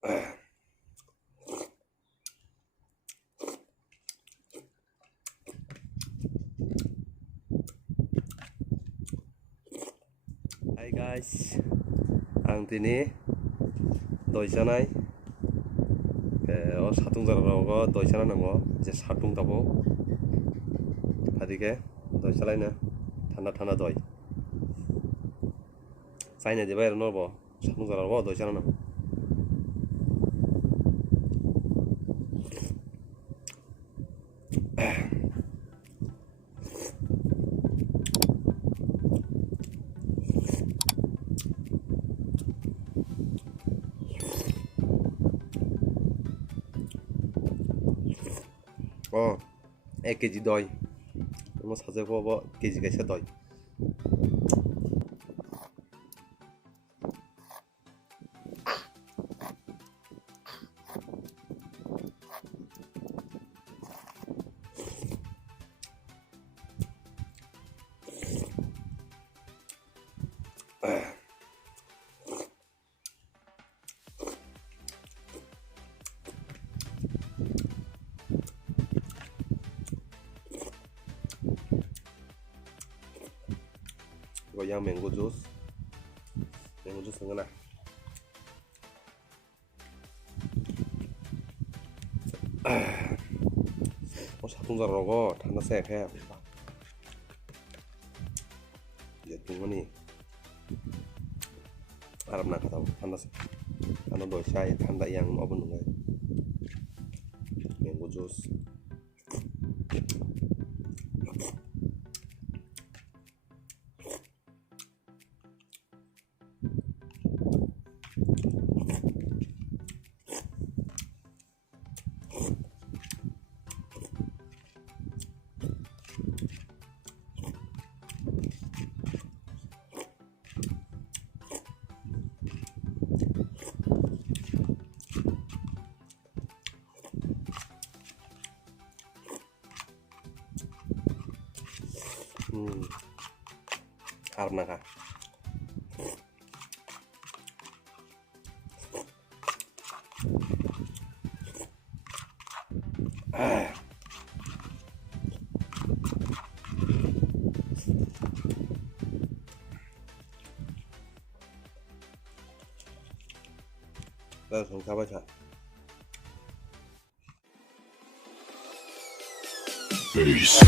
Hai guys, ang tini doisanai satung jarago doisana nango je satung tabo adike doisalai na thanda thanda doi saina de bayar norbo satung jarago doisana nango oh 1 কেজি দই তোমার সাজে পাবো কেজি গাইছে দই goyang mango juice enggak satung jarago thanda sekhe ya tungani arab na kata thanda se thanda doi sai thanda yang open ngai mango juice Arab naka langsung coba aja. Peace.